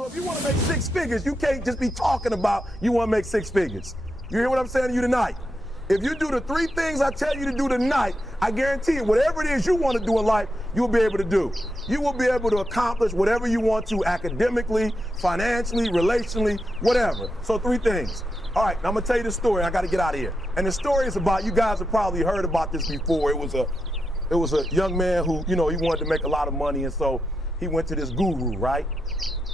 So if you want to make six figures, you can't just be talking about you want to make six figures. You hear what I'm saying to you tonight? If you do the three things I tell you to do tonight, I guarantee you, whatever it is you want to do in life, you'll be able to do. You will be able to accomplish whatever you want to academically, financially, relationally, whatever. So three things. All right, now I'm going to tell you the story. I got to get out of here. And the story is about, you guys have probably heard about this before. It was a young man who, he wanted to make a lot of money, and so he went to this guru, right?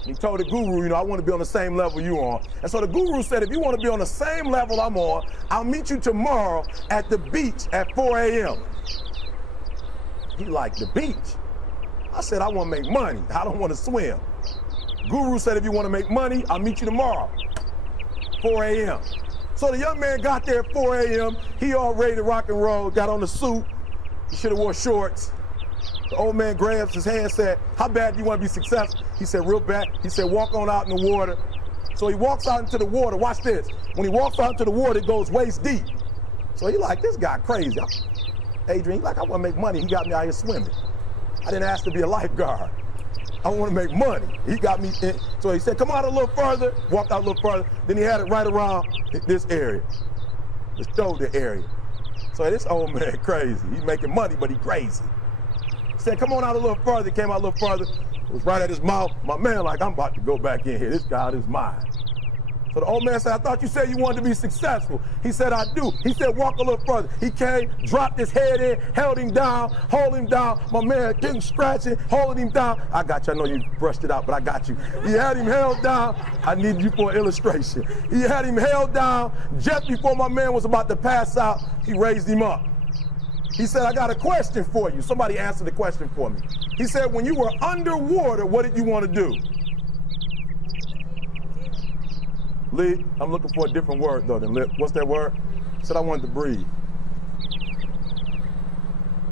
He told the guru, I want to be on the same level you on. And so the guru said, if you want to be on the same level I'm on, I'll meet you tomorrow at the beach at 4 a.m. He like, the beach? I said, I want to make money. I don't want to swim. Guru said, if you want to make money, I'll meet you tomorrow, 4 a.m. So the young man got there at 4 a.m. He all ready to rock and roll, got on the suit. He should have wore shorts. The old man grabs his hand and said, how bad do you want to be successful? He said, real bad. He said, walk on out in the water. So he walks out into the water. Watch this. When he walks out into the water, it goes waist deep. So he like, this guy crazy. Adrian, he like, I want to make money. He got me out here swimming. I didn't ask to be a lifeguard. I want to make money. He got me in. So he said, come out a little further. Walked out a little further. Then he had it right around this area, the shoulder area. So this old man crazy. He's making money, but he crazy. Said, come on out a little further. Came out a little further. It was right at his mouth. My man like, I'm about to go back in here. This God is mine. So the old man said, I thought you said you wanted to be successful. He said, I do. He said, walk a little further. He came, dropped his head in, held him down, hold him down. My man getting scratching, holding him down. I got you. I know you brushed it out, but I got you. He had him held down. I need you for an illustration. He had him held down. Just before my man was about to pass out, he raised him up. He said, I got a question for you. Somebody answer the question for me. He said, when you were underwater, what did you want to do? Lee, I'm looking for a different word though than lip. What's that word? He said, I wanted to breathe.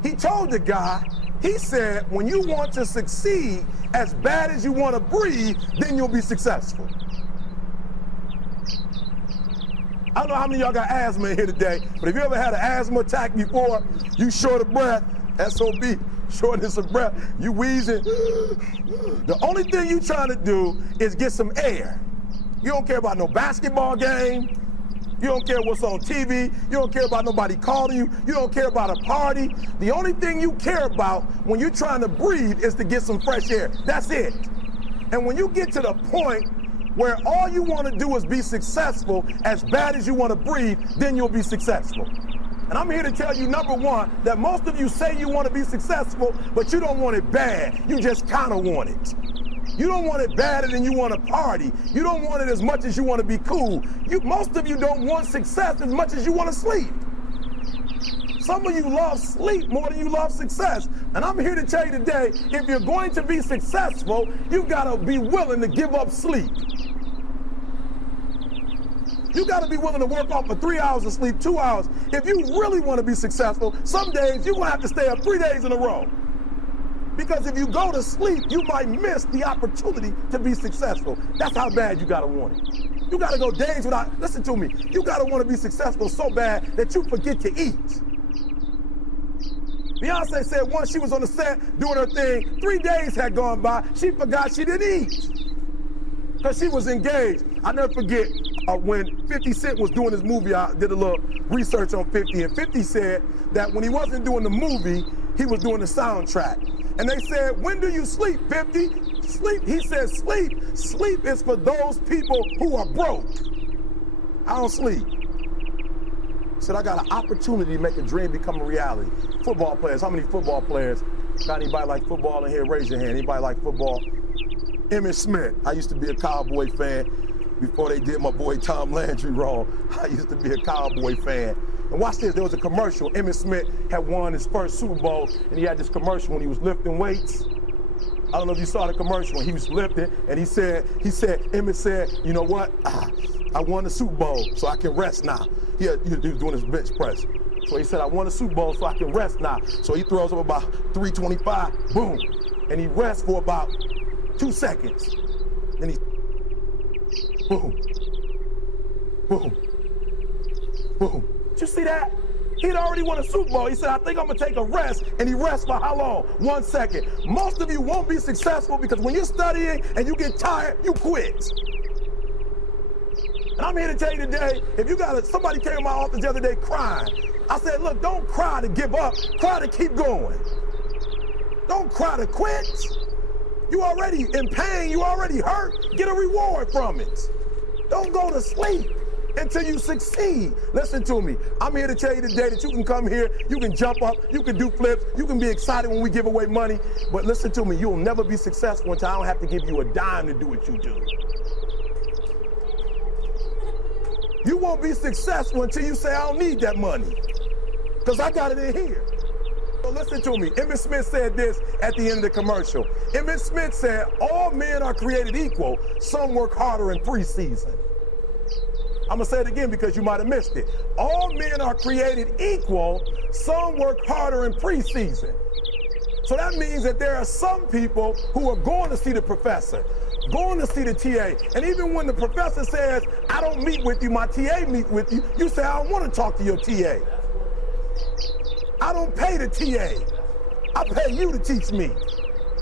He told the guy, he said, when you want to succeed as bad as you want to breathe, then you'll be successful. I don't know how many of y'all got asthma in here today, but if you ever had an asthma attack before, you short of breath, SOB, shortness of breath, you wheezing. The only thing you trying to do is get some air. You don't care about no basketball game. You don't care what's on TV. You don't care about nobody calling you. You don't care about a party. The only thing you care about when you're trying to breathe is to get some fresh air. That's it. And when you get to the point where all you want to do is be successful as bad as you want to breathe, then you'll be successful. And I'm here to tell you, number one, that most of you say you want to be successful, but you don't want it bad. You just kind of want it. You don't want it badder than you want to party. You don't want it as much as you want to be cool. Most of you don't want success as much as you want to sleep. Some of you love sleep more than you love success. And I'm here to tell you today, if you're going to be successful, you've got to be willing to give up sleep. You got to be willing to work off for 3 hours of sleep, 2 hours. If you really want to be successful, some days you're going to have to stay up 3 days in a row. Because if you go to sleep, you might miss the opportunity to be successful. That's how bad you got to want it. You got to go days without, listen to me, you got to want to be successful so bad that you forget to eat. Beyonce said once she was on the set doing her thing, 3 days had gone by, she forgot she didn't eat. Because she was engaged. I never forget when 50 Cent was doing his movie, I did a little research on 50, and 50 said that when he wasn't doing the movie, he was doing the soundtrack. And they said, when do you sleep, 50? Sleep, he said, sleep. Sleep is for those people who are broke. I don't sleep. He said, I got an opportunity to make a dream become a reality. Football players, how many football players? Got anybody like football in here? Raise your hand. Anybody like football? Emmitt Smith. I used to be a Cowboy fan before they did my boy Tom Landry wrong. I used to be a Cowboy fan. And watch this, there was a commercial. Emmitt Smith had won his first Super Bowl, and he had this commercial when he was lifting weights. I don't know if you saw the commercial when he was lifting, and Emmitt said, you know what? I won the Super Bowl, so I can rest now. He was doing his bench press. So he said, I won the Super Bowl, so I can rest now. So he throws up about 325, boom. And he rests for about 2 seconds. Then he, boom, boom, boom. Did you see that? He'd already won a Super Bowl. He said, I think I'm going to take a rest. And he rests for how long? 1 second. Most of you won't be successful because when you're studying and you get tired, you quit. And I'm here to tell you today, if you got somebody came in my office the other day crying. I said, look, don't cry to give up. Cry to keep going. Don't cry to quit. You already in pain. You already hurt. Get a reward from it. Don't go to sleep until you succeed. Listen to me. I'm here to tell you today that you can come here, you can jump up, you can do flips, you can be excited when we give away money. But listen to me, you'll never be successful until I don't have to give you a dime to do what you do. You won't be successful until you say, I don't need that money, because I got it in here. So listen to me. Emmitt Smith said this at the end of the commercial. Emmitt Smith said, all men are created equal. Some work harder in preseason. I'm going to say it again because you might have missed it. All men are created equal. Some work harder in preseason. So that means that there are some people who are going to see the professor, going to see the TA. And even when the professor says, I don't meet with you, my TA meets with you, you say, I don't want to talk to your TA. I don't pay the TA. I pay you to teach me.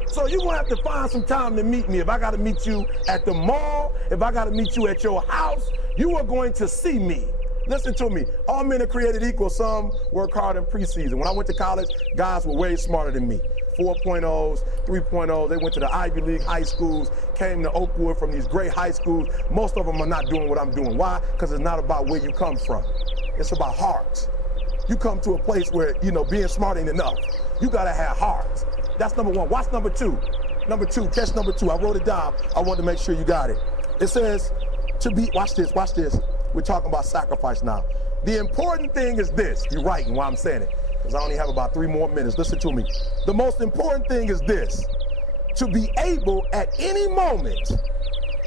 So you're going to have to find some time to meet me. If I got to meet you at the mall, if I got to meet you at your house, you are going to see me. Listen to me. All men are created equal. Some work hard in preseason. When I went to college, guys were way smarter than me. 4.0s, 3.0s. They went to the Ivy League high schools, came to Oakwood from these great high schools. Most of them are not doing what I'm doing. Why? Because it's not about where you come from. It's about heart. You come to a place where, being smart ain't enough. You got to have heart. That's number one. Watch number two. Number two, catch number two. I wrote it down. I want to make sure you got it. It says watch this. We're talking about sacrifice now. The important thing is this. You're writing while I'm saying it, because I only have about 3 more minutes. Listen to me. The most important thing is this: to be able at any moment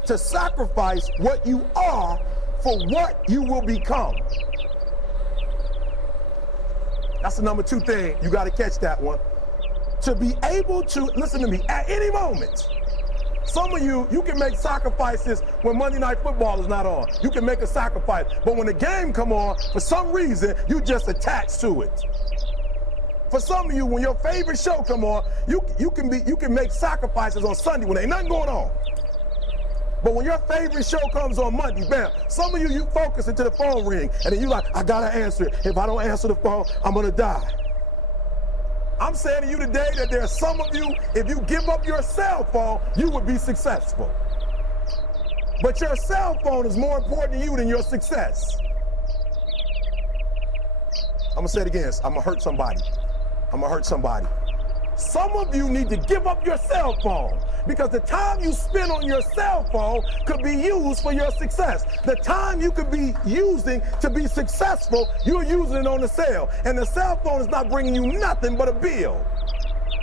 to sacrifice what you are for what you will become. That's the number 2 thing. You got to catch that one. To be able to, listen to me, at any moment. Some of you can make sacrifices when Monday Night Football is not on. You can make a sacrifice. But when the game come on, for some reason, you just attach to it. For some of you, when your favorite show come on, you can make sacrifices on Sunday when ain't nothing going on. But when your favorite show comes on Monday, bam, some of you focus until the phone ring, and then you like, I gotta answer it. If I don't answer the phone, I'm gonna die. I'm saying to you today that there are some of you, if you give up your cell phone, you would be successful. But your cell phone is more important to you than your success. I'm gonna say it again. I'm gonna hurt somebody. Some of you need to give up your cell phone, because the time you spend on your cell phone could be used for your success. The time you could be using to be successful, you're using it on the cell. And the cell phone is not bringing you nothing but a bill.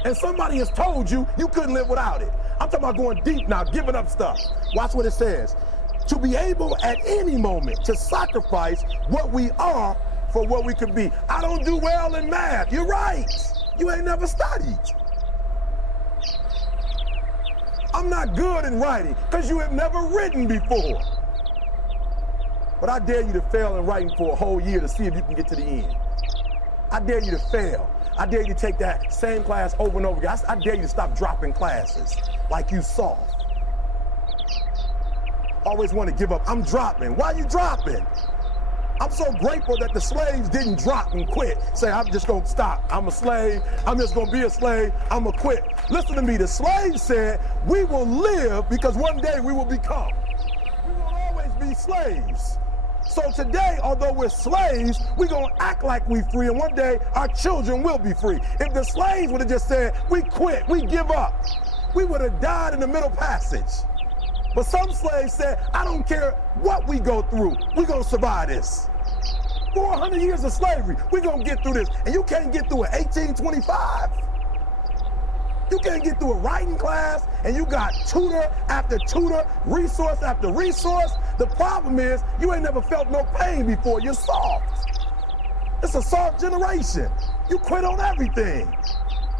And somebody has told you you couldn't live without it. I'm talking about going deep now, giving up stuff. Watch what it says. To be able at any moment to sacrifice what we are for what we could be. I don't do well in math. You're right. You ain't never studied. I'm not good in writing because you have never written before. But I dare you to fail in writing for a whole year to see if you can get to the end. I dare you to fail. I dare you to take that same class over and over again. I dare you to stop dropping classes like you soft. Always want to give up. I'm dropping. Why are you dropping? I'm so grateful that the slaves didn't drop and quit. Say, I'm just going to stop. I'm a slave. I'm just going to be a slave. I'm going to quit. Listen to me. The slaves said, we will live because one day we will become. We will always be slaves. So today, although we're slaves, we're going to act like we're free, and one day our children will be free. If the slaves would have just said, we quit, we give up, we would have died in the Middle Passage. But some slaves said, I don't care what we go through, we're going to survive this. 400 years of slavery, we're going to get through this. And you can't get through it 1825. You can't get through a writing class, and you got tutor after tutor, resource after resource. The problem is, you ain't never felt no pain before. You're soft. It's a soft generation. You quit on everything.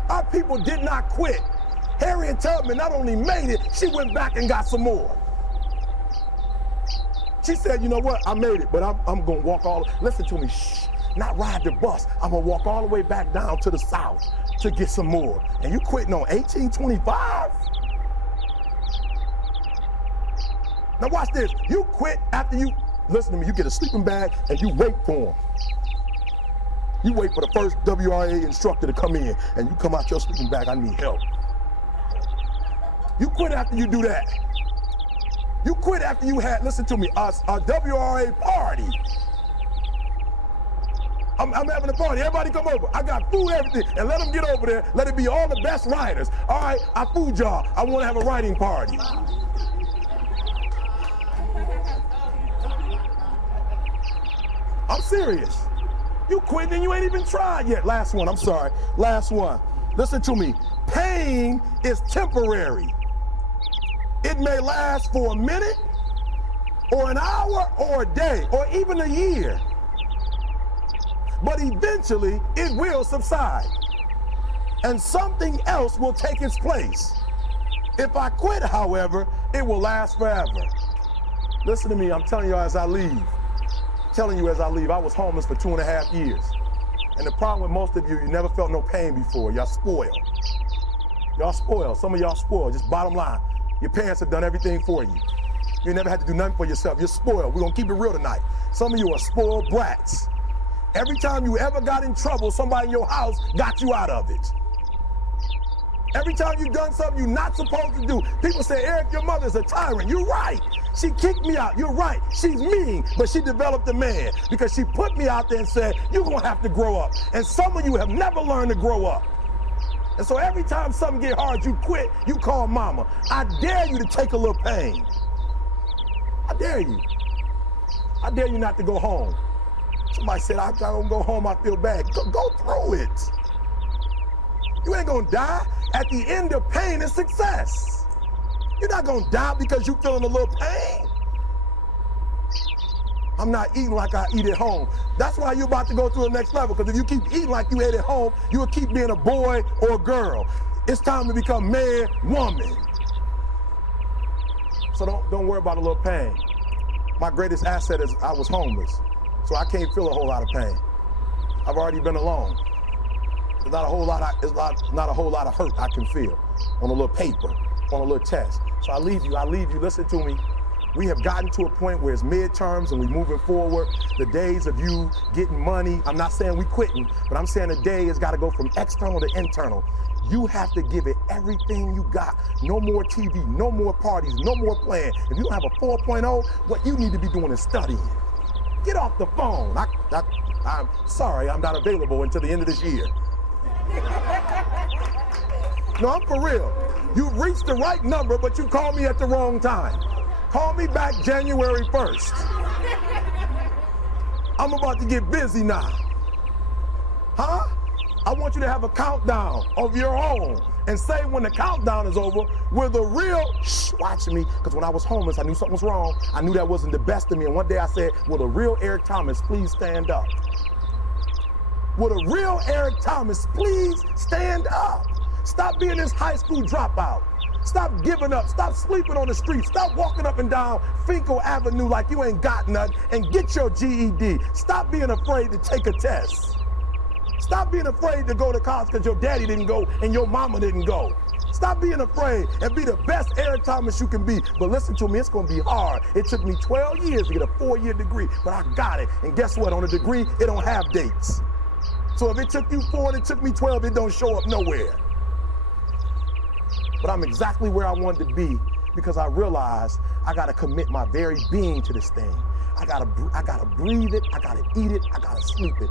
Our people did not quit. Harriet Tubman not only made it, she went back and got some more. She said, you know what, I made it, but I'm going to walk all, listen to me, shh. not ride the bus. I'm gonna walk all the way back down to the south to get some more. And you quitting on 1825? Now watch this. You quit after you, listen to me, you get a sleeping bag and you wait for them. You wait for the first WRA instructor to come in and you come out your sleeping bag, I need help. You quit after you do that. You quit after you had, listen to me, a WRA party. I'm having a party, everybody come over. I got food, everything, and let them get over there. Let it be all the best writers. All right, I food y'all. I want to have a writing party. I'm serious. You quitting and you ain't even tried yet. Last one, I'm sorry. Last one. Listen to me. Pain is temporary. It may last for a minute, or an hour, or a day, or even a year. But eventually, it will subside. And something else will take its place. If I quit, however, it will last forever. Listen to me, I'm telling you as I leave. I was homeless for 2.5 years. And the problem with most of you never felt no pain before. Y'all spoiled. Y'all spoiled. Some of y'all spoiled. Just bottom line. Your parents have done everything for you. You never had to do nothing for yourself. You're spoiled. We're gonna keep it real tonight. Some of you are spoiled brats. Every time you ever got in trouble, somebody in your house got you out of it. Every time you've done something you're not supposed to do, people say, Eric, your mother's a tyrant. You're right. She kicked me out. You're right. She's mean, but she developed a man because she put me out there and said, you're going to have to grow up. And some of you have never learned to grow up. And so every time something get hard, you quit, you call mama. I dare you to take a little pain. I dare you. I dare you not to go home. Somebody said, I don't go home, I feel bad. Go through it. You ain't gonna die. At the end of pain is success. You're not gonna die because you feeling a little pain. I'm not eating like I eat at home. That's why you're about to go to the next level, because if you keep eating like you ate at home, you'll keep being a boy or a girl. It's time to become man, woman. So don't worry about a little pain. My greatest asset is I was homeless, so I can't feel a whole lot of pain. I've already been alone. There's not a whole lot of hurt I can feel on a little paper, on a little test. So I leave you, listen to me. We have gotten to a point where it's midterms and we're moving forward. The days of you getting money, I'm not saying we quitting, but I'm saying the day has got to go from external to internal. You have to give it everything you got. No more TV, no more parties, no more playing. If you don't have a 4.0, what you need to be doing is studying. Get off the phone. I'm sorry, I'm not available until the end of this year. No, I'm for real. You reached the right number, but you called me at the wrong time. Call me back January 1st. I'm about to get busy now. Huh? I want you to have a countdown of your own and say when the countdown is over, will the real, watch me, because when I was homeless, I knew something was wrong. I knew that wasn't the best of me. And one day I said, will the real Eric Thomas please stand up? Will the real Eric Thomas please stand up? Stop being this high school dropout. Stop giving up. Stop sleeping on the street. Stop walking up and down Finkel Avenue like you ain't got nothing and get your GED. Stop being afraid to take a test. Stop being afraid to go to college because your daddy didn't go and your mama didn't go. Stop being afraid and be the best Eric Thomas you can be. But listen to me, it's going to be hard. It took me 12 years to get a 4-year degree, but I got it. And guess what? On a degree, it don't have dates. So if it took you 4 and it took me 12, it don't show up nowhere. But I'm exactly where I wanted to be because I realized I got to commit my very being to this thing. I gotta breathe it, I gotta eat it, I gotta sleep it.